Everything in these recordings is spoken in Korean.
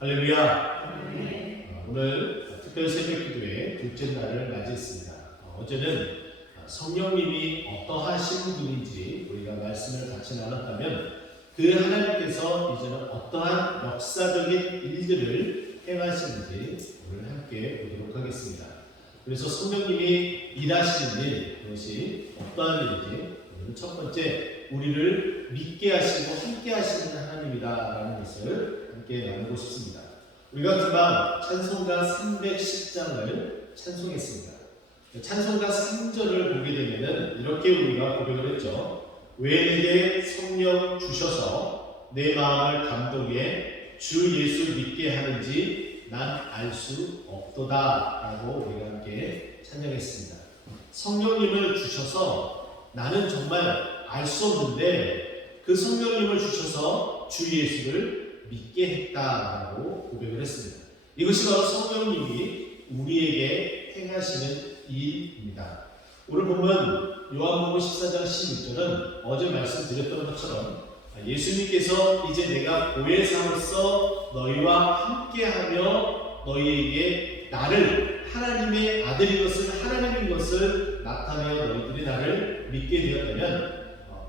할렐루야. 오늘 특별 새벽 기도의 둘째 날을 맞이했습니다. 어제는 성령님이 어떠하신 분인지 우리가 말씀을 같이 나눴다면 그 하나님께서 이제는 어떠한 역사적인 일들을 행하시는지 오늘 함께 보도록 하겠습니다. 그래서 성령님이 일하시는 일, 그것이 어떠한 일인지 오늘은 첫 번째 우리를 믿게 하시고 함께 하시는 하나님이다라는 것을 함께 나누고 싶습니다. 우리가 금방 찬송가 310장을 찬송했습니다. 찬송가 3절을 보게 되면은 이렇게 우리가 고백을 했죠. 왜 내게 성령 주셔서 내 마음을 감동해 주 예수 믿게 하는지 난 알 수 없도다 라고 우리가 함께 찬양했습니다. 성령님을 주셔서 나는 정말 알 수 없는데 그 성령님을 주셔서 주 예수를 믿게 했다라고 고백을 했습니다. 이것이 바로 성령님이 우리에게 행하시는 일입니다. 오늘 보면 요한복음 14장 16절은 어제 말씀드렸던 것처럼 예수님께서 이제 내가 보혜사로서 너희와 함께하며 너희에게 나를 하나님의 아들인 것을 하나님인 것을 나타내어 너희들이 나를 믿게 되었다면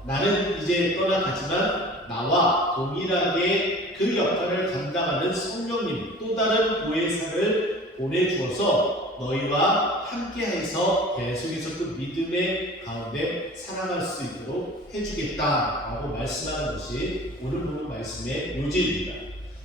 나는 이제 떠나가지만 나와 동일하게 그 역할을 감당하는 성령님 또 다른 보혜사를 보내주어서 너희와 함께해서 계속해서 그 믿음의 가운데 살아갈 수 있도록 해주겠다라고 말씀하는 것이 오늘 보는 말씀의 요지입니다.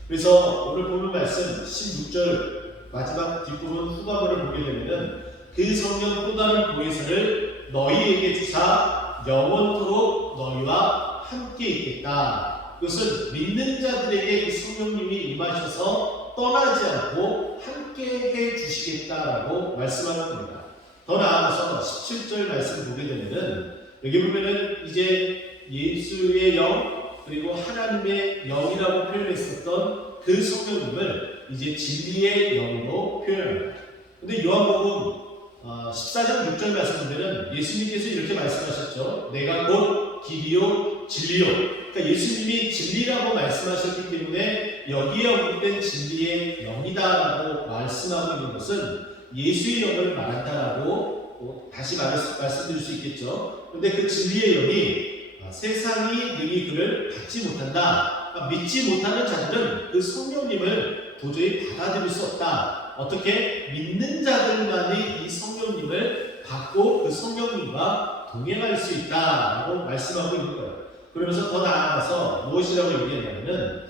그래서 오늘 보는 말씀 16절 마지막 뒷부분 후반부를 보게 되면 그 성령 또 다른 보혜사를 너희에게 주사 영원토록 너희와 함께 있겠다. 그것은 믿는 자들에게 그 성령님이 임하셔서 떠나지 않고 함께 해 주시겠다라고 말씀하는 겁니다. 더 나아가서 17절 말씀을 보게 되면은 여기 보면은 이제 예수의 영 그리고 하나님의 영이라고 표현했었던 그 성령님을 이제 진리의 영으로 표현합니다. 근데 요한복음 14장 6절 말씀 보면은 예수님께서 이렇게 말씀하셨죠. 내가 곧 길이요 진리요. 그러니까 예수님이 진리라고 말씀하셨기 때문에 여기에 언급된 진리의 영이다라고 말씀하고 있는 것은 예수의 영을 말한다라고 다시 말씀드릴 수 있겠죠. 그런데 그 진리의 영이 세상이 능히 그를 받지 못한다. 믿지 못하는 자들은 그 성령님을 도저히 받아들일 수 없다. 어떻게? 믿는 자들만이 이 성령님을 받고 그 성령님과 동행할 수 있다라고 말씀하고 있는 거예요. 그러면서 더 나아가서 무엇이라고 얘기하냐면은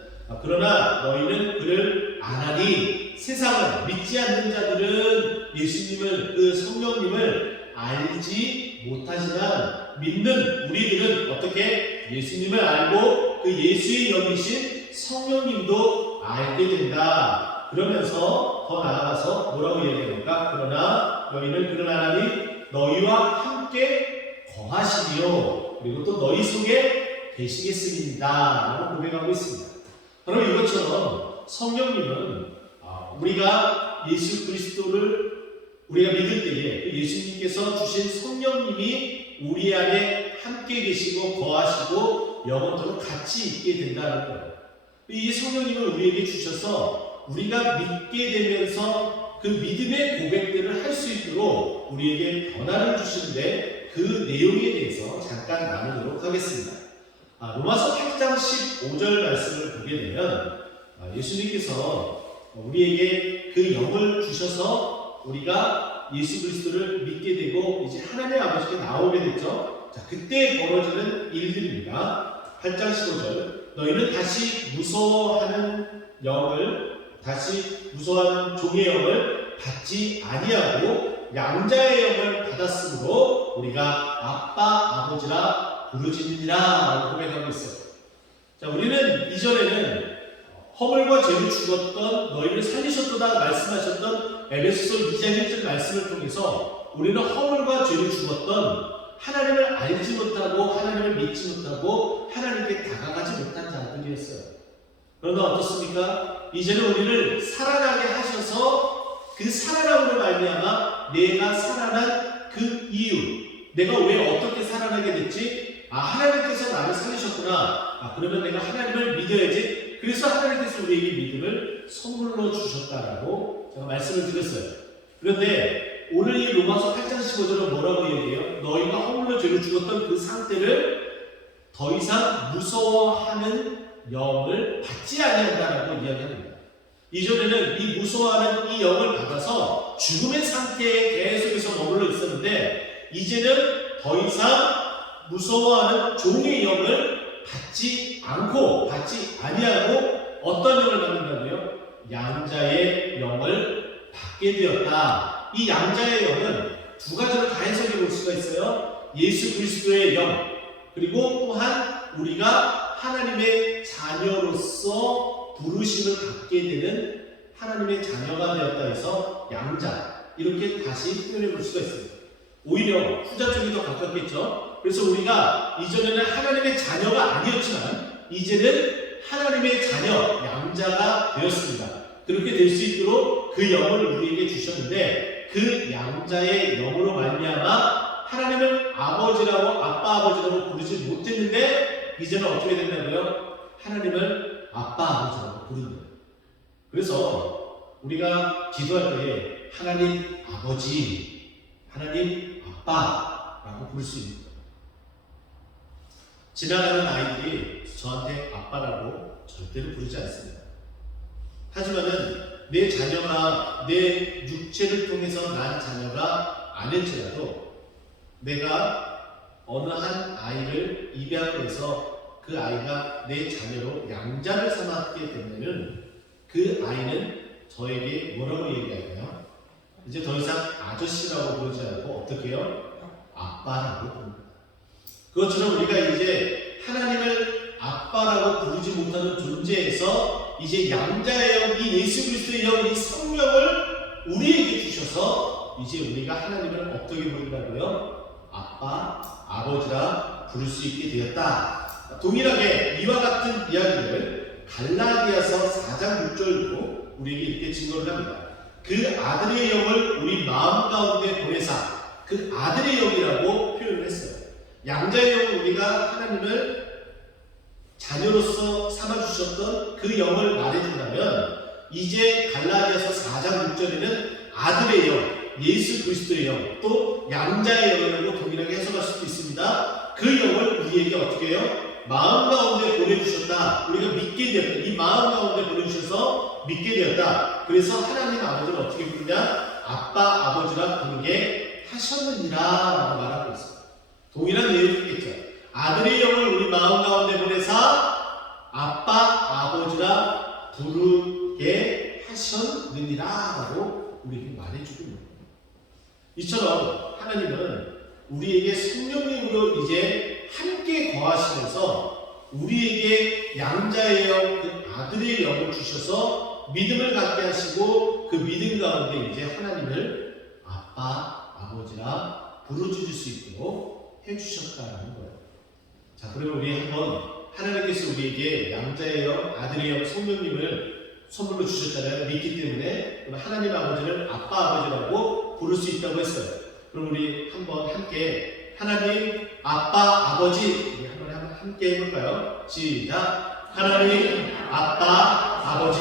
그러나 너희는 그를 아나니 세상은 믿지 않는 자들은 예수님을 그 성령님을 알지 못하지만 믿는 우리들은 어떻게 예수님을 알고 그 예수의 영이신 성령님도 알게 된다. 그러면서 더 나아가서 뭐라고 얘기합니까? 그러나 너희는 그를 아나니 너희와 함께 거하시리요 그리고 또 너희 속에 계시겠습니다 라고 고백하고 있습니다. 그럼 이것처럼 성령님은 우리가 예수 그리스도를 우리가 믿을 때에 예수님께서 주신 성령님이 우리 안에 함께 계시고 거하시고 영원토록 같이 있게 된다는 거예요. 이 성령님을 우리에게 주셔서 우리가 믿게 되면서 그 믿음의 고백들을 할 수 있도록 우리에게 변화를 주시는데 그 내용에 대해서 잠깐 나누도록 하겠습니다. 로마서 8장 15절 말씀을 보게 되면 예수님께서 우리에게 그 영을 주셔서 우리가 예수 그리스도를 믿게 되고 이제 하나님의 아버지께 나오게 됐죠. 자, 그때 벌어지는 일들입니다. 8장 15절 너희는 다시 무서워하는 종의 영을 받지 아니하고 양자의 영을 받았으므로 우리가 아빠 아버지라 부르짖느니라 라고 고백하고 있어요. 자, 우리는 이전에는 허물과 죄로 죽었던 너희를 살리셨도다 말씀하셨던 에베소서 2장 1절 말씀을 통해서 우리는 허물과 죄로 죽었던 하나님을 알지 못하고 하나님을 믿지 못하고 하나님께 다가가지 못한 자들이었어요. 그러나 어떻습니까? 이제는 우리를 살아나게 하셔서 그 살아남으로 말미암아 내가 살아난 그 이유 내가 왜 어떻게 살아나게 됐지? 하나님께서 나를 살리셨구나. 그러면 내가 하나님을 믿어야지. 그래서 하나님께서 우리에게 믿음을 선물로 주셨다라고 제가 말씀을 드렸어요. 그런데 오늘 이 로마서 8장 15절은 뭐라고 얘기해요? 너희가 허물로 죄로 죽었던 그 상태를 더 이상 무서워하는 영을 받지 아니한다라고 이야기합니다. 이전에는 이 무서워하는 이 영을 받아서 죽음의 상태에 계속해서 머물러 있었는데 이제는 더 이상 무서워하는 종의 영을 받지 아니하고 어떤 영을 받는다고요? 양자의 영을 받게 되었다. 이 양자의 영은 두 가지로 다 해석해 볼 수가 있어요. 예수 그리스도의 영, 그리고 또한 우리가 하나님의 자녀로서 부르심을 받게 되는 하나님의 자녀가 되었다 해서 양자, 이렇게 다시 표현해 볼 수가 있습니다. 오히려 후자 쪽이 더 가깝겠죠. 그래서 우리가 이전에는 하나님의 자녀가 아니었지만 이제는 하나님의 자녀, 양자가 되었습니다. 그렇게 될 수 있도록 그 영을 우리에게 주셨는데 그 양자의 영으로 말미암아 하나님을 아버지라고 아빠 아버지라고 부르지 못했는데 이제는 어떻게 된다고요? 하나님을 아빠 아버지라고 부르는 거예요. 그래서 우리가 기도할 때 하나님 아버지, 하나님 아빠라고 부를 수 있는 거예요. 지나가는 아이들이 저한테 아빠라고 절대로 부르지 않습니다. 하지만은 내 자녀가 내 육체를 통해서 난 자녀가 아닐지라도 내가 어느 한 아이를 입양을 해서 그 아이가 내 자녀로 양자를 삼았게 되면은 그 아이는 저에게 뭐라고 얘기할까요? 이제 더 이상 아저씨라고 부르지 않고 어떻게 해요? 아빠라고 부릅니다. 그것처럼 우리가 이제 하나님을 아빠라고 부르지 못하는 존재에서 이제 양자의 영, 이 예수 그리스도의 영, 이 성령을 우리에게 주셔서 이제 우리가 하나님을 어떻게 부른다고요? 아빠, 아버지라 부를 수 있게 되었다. 동일하게 이와 같은 이야기를 갈라디아서 4장 6절로 우리에게 이렇게 증거를 합니다. 그 아들의 영을 우리 마음 가운데 보내사, 그 아들의 영이라고 표현을 했어요. 양자의 영은 우리가 하나님을 자녀로서 삼아주셨던 그 영을 말해준다면 이제 갈라디아서 4장 6절에는 아들의 영, 예수 그리스도의 영, 또 양자의 영이라고 동일하게 해석할 수도 있습니다. 그 영을 우리에게 어떻게 해요? 마음 가운데 보내주셨다. 우리가 믿게 되었다. 이 마음 가운데 보내주셔서 믿게 되었다. 그래서 하나님 아버지를 어떻게 부르냐? 아빠, 아버지라 부르게 하셨느니라 라고 말하고 있습니다. 동일한 내용이겠죠. 아들의 영을 우리 마음 가운데 보내사 아빠, 아버지라 부르게 하셨느니라 라고 우리에게 말해주고 있는 거예요. 이처럼 하나님은 우리에게 성령님으로 이제 함께 거하시면서 우리에게 양자의 영, 그 아들의 영을 주셔서 믿음을 갖게 하시고 그 믿음 가운데 이제 하나님을 아빠, 아버지라 부르짖을 수 있도록 해주셨다는 거예요. 자, 그러면 우리 한번 하나님께서 우리에게 양자의 영, 아들의 영, 성령님을 선물로 주셨잖아요. 믿기 때문에 하나님 아버지를 아빠, 아버지라고 부를 수 있다고 했어요. 그럼 우리 한번 함께 하나님, 아빠, 아버지 우리 한번 함께 해볼까요? 시작! 하나님, 아빠, 아버지.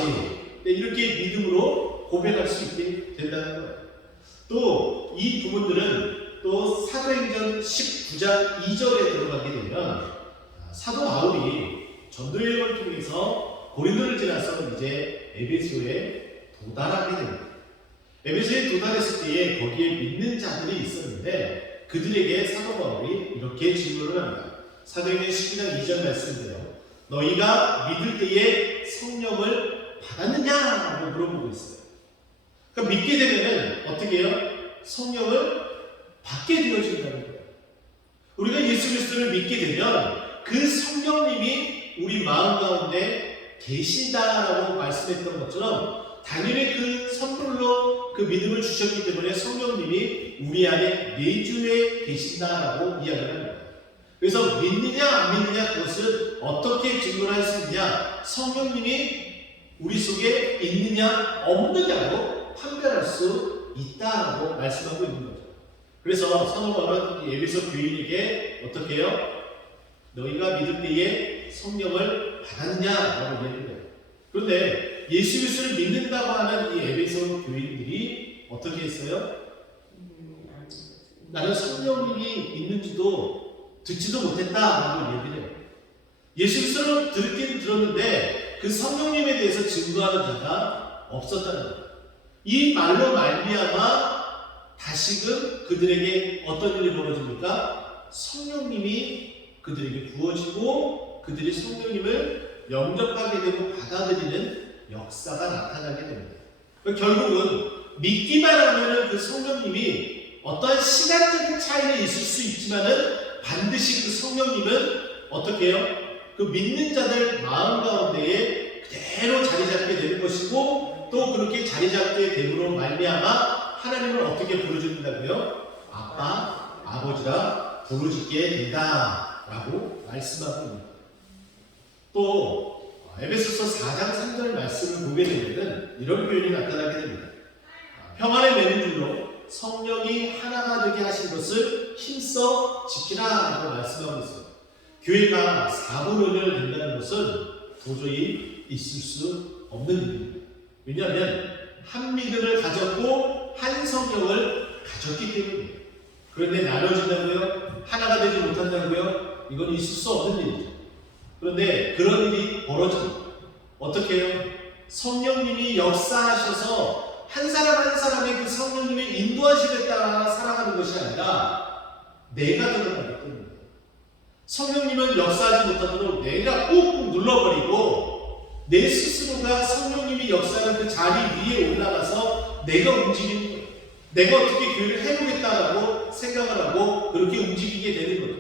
이렇게 믿음으로 고백할 수 있게 된다는 거예요. 또 이 부분들은 또 사도행전 19장 2절에 들어가게 되면 사도 바울이 전도 여행을 통해서 고린도를 지나서 이제 에베소에 도달하게 됩니다. 에베소에 도달했을 때에 거기에 믿는 자들이 있었는데 그들에게 사도 바울이 이렇게 질문을 합니다. 사도행전 19장 2절 말씀대로 너희가 믿을 때에 성령을 받았느냐고 물어보고 있어요. 그러니까 믿게 되면 어떻게 해요? 성령을 받게 되어진다는 거예요. 우리가 예수 그리스도를 믿게 되면 그 성령님이 우리 마음 가운데 계신다라고 말씀했던 것처럼 당연히 그 선물로 그 믿음을 주셨기 때문에 성령님이 우리 안에 내주에 계신다라고 이야기를 합니다. 그래서 믿느냐 안 믿느냐 그것은 어떻게 증거할 수 있느냐, 성령님이 우리 속에 있느냐 없느냐로 판별할 수 있다라고 말씀하고 있는 거죠. 그래서 사도 바울은 에베소 교인에게 어떻게 해요? 너희가 믿을 때에 성령을 받았느냐라고 얘기해요. 그런데 예수 그리스도를 믿는다고 하는 이 에베소 교인들이 어떻게 했어요? 나는 성령님이 있는지도 듣지도 못했다라고 얘기를 해요. 예수 그리스도를 듣긴 들었는데 그 성령님에 대해서 증거하는 자가 없었다는 거예요. 이 말로 말미암아 다시금 그들에게 어떤 일이 벌어집니까? 성령님이 그들에게 부어지고 그들이 성령님을 영접하게 되고 받아들이는 역사가 나타나게 됩니다. 결국은 믿기만 하면 그 성령님이 어떠한 시간적인 차이는 있을 수 있지만은 반드시 그 성령님은 어떻게 해요? 그 믿는 자들 마음 가운데에 그대로 자리 잡게 되는 것이고 또 그렇게 자리 잡게 됨으로 말미암아 하나님을 어떻게 부르짖는다고요? 아빠, 아버지라 부르짖게 된다라고 말씀하고 있습니다. 또 에베소서 4장 3절 말씀을 보게 되면 이런 표현이 나타나게 됩니다. 평안의 맹줄로 성령이 하나가 되게 하신 것을 힘써 지키라라고 말씀하고 있습니다. 교회가 사분원을 된다는 것은 도저히 있을 수 없는 일입니다. 왜냐하면 한 믿음을 가졌고 한 성령을 가졌기 때문입니다. 그런데 나눠진다고요? 하나가 되지 못한다고요? 이건 있을 수 없는 일이죠. 그런데 그런 일이 벌어집니다. 어떻게 해요? 성령님이 역사하셔서 한 사람 한 사람의 그 성령님의 인도하심에 따라 살아가는 것이 아니라 내가 드러나기 때문입니다. 성령님은 역사하지 못하도록 내가 꾹꾹 눌러버리고 내 스스로가 성령님이 역사하는 그 자리 위에 올라가서 내가 움직이는 거예요. 내가 어떻게 교회를 해보겠다라고 생각을 하고 그렇게 움직이게 되는 거예요.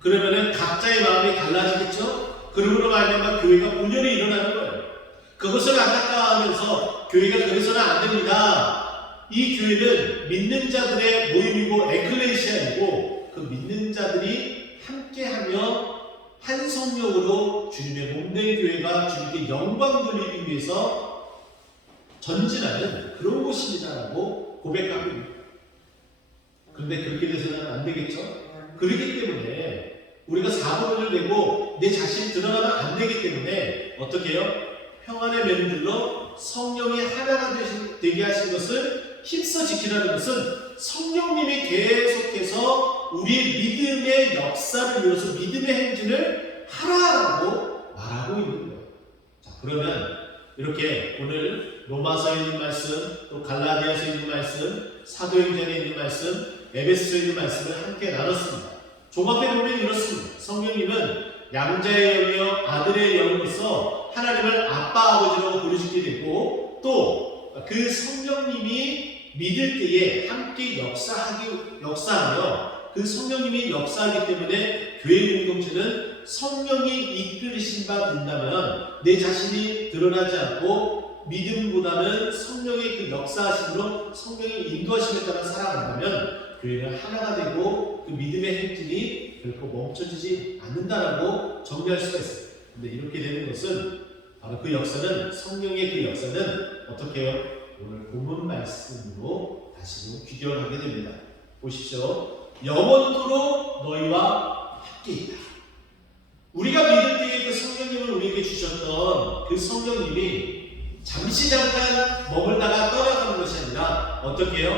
그러면은 각자의 마음이 달라지겠죠? 그러므로 말미암아 교회가 분열이 일어나는 거예요. 그것을 안타까워하면서 교회가 그래서는 안 됩니다. 이 교회는 믿는 자들의 모임이고 에클레시아이고 그 믿는 자들이 함께하며 한 성령으로 주님의 몸된 교회가 주님께 영광 돌리기 위해서 전진하는 그런 곳입니다라고 고백하고 있습니다. 그런데 그렇게 돼서는 안 되겠죠? 그렇기 때문에 우리가 사분을 내고 내 자신이 드러나면 안 되기 때문에 어떻게 해요? 평안의 맹줄로 성령이 하나가 되게 하신 것을 힘써 지키라는 것은 성령님이 계속해서 우리의 믿음의 역사를 이루어서 믿음의 행진을 하라고 말하고 있는 거예요. 자, 그러면 이렇게 오늘 로마서에 있는 말씀, 또 갈라디아서에 있는 말씀, 사도행전에 있는 말씀, 에베소서에 있는 말씀을 함께 나눴습니다. 종합해 보면 이렇습니다. 성령님은 양자의 영이요 아들의 영으로서 하나님을 아빠 아버지라고 부르짖게 되고 또 그 성령님이 믿을 때에 함께 역사하며 그 성령님이 역사하기 때문에 교회 공동체는 성령이 이끌으신 바 된다면 내 자신이 드러나지 않고 믿음보다는 성령의 그 역사하심으로 성령의 인도하심에 따라 살아간다면 교회는 하나가 되고 그 믿음의 행진이 결코 멈춰지지 않는다라고 정리할 수가 있어요. 근데 이렇게 되는 것은 바로 그 역사는 성령의 그 역사는 어떻게 해요? 오늘 본문 말씀으로 다시 귀결하게 됩니다. 보십시오. 영원토록 너희와 함께 있다. 우리가 믿을 때에 그 성령님을 우리에게 주셨던 그 성령님이 잠시 잠깐 머물다가 떠나가는 것이 아니라 어떻게 해요?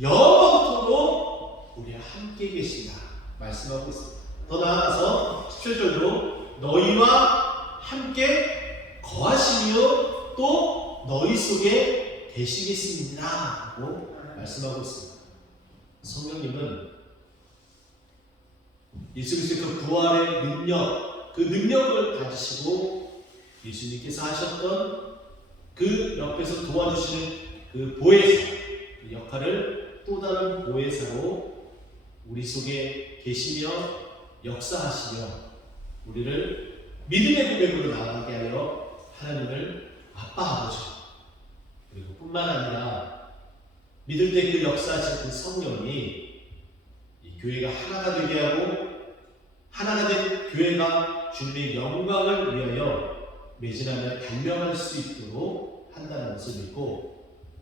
영원토록 우리와 함께 계신다 말씀하고 있습니다. 더 나아가서 17절로 너희와 함께 거하시며 또 너희 속에 계시겠습니다 라고 말씀하고 있습니다. 성령님은 예수 그리스도의 그 부활의 능력, 그 능력을 가지시고 예수님께서 하셨던 그 옆에서 도와주시는 그 보혜사, 그 역할을 또 다른 보혜사로 우리 속에 계시며 역사하시며 우리를 믿음의 고백으로 나아가게 하여 하나님을 아빠 아버지 그리고 뿐만 아니라 믿을 때 그 역사하신 그 성령이 이 교회가 하나가 되게 하고 하나가 된 교회가 주님의 영광을 위하여 매진하며 단명할 수 있도록 한다는 것을 믿고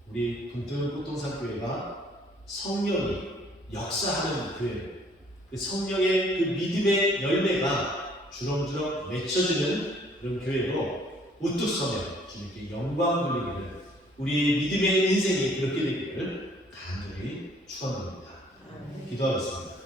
우리 동태훈 꽃동산교회가 성령이 역사하는 교회, 그 성령의 그 믿음의 열매가 주렁주렁 맺혀지는 그런 교회로 우뚝 서면 주님께 영광 돌리기를, 우리 믿음의 인생이 그렇게 되기를 간절히 축원합니다. 기도하겠습니다.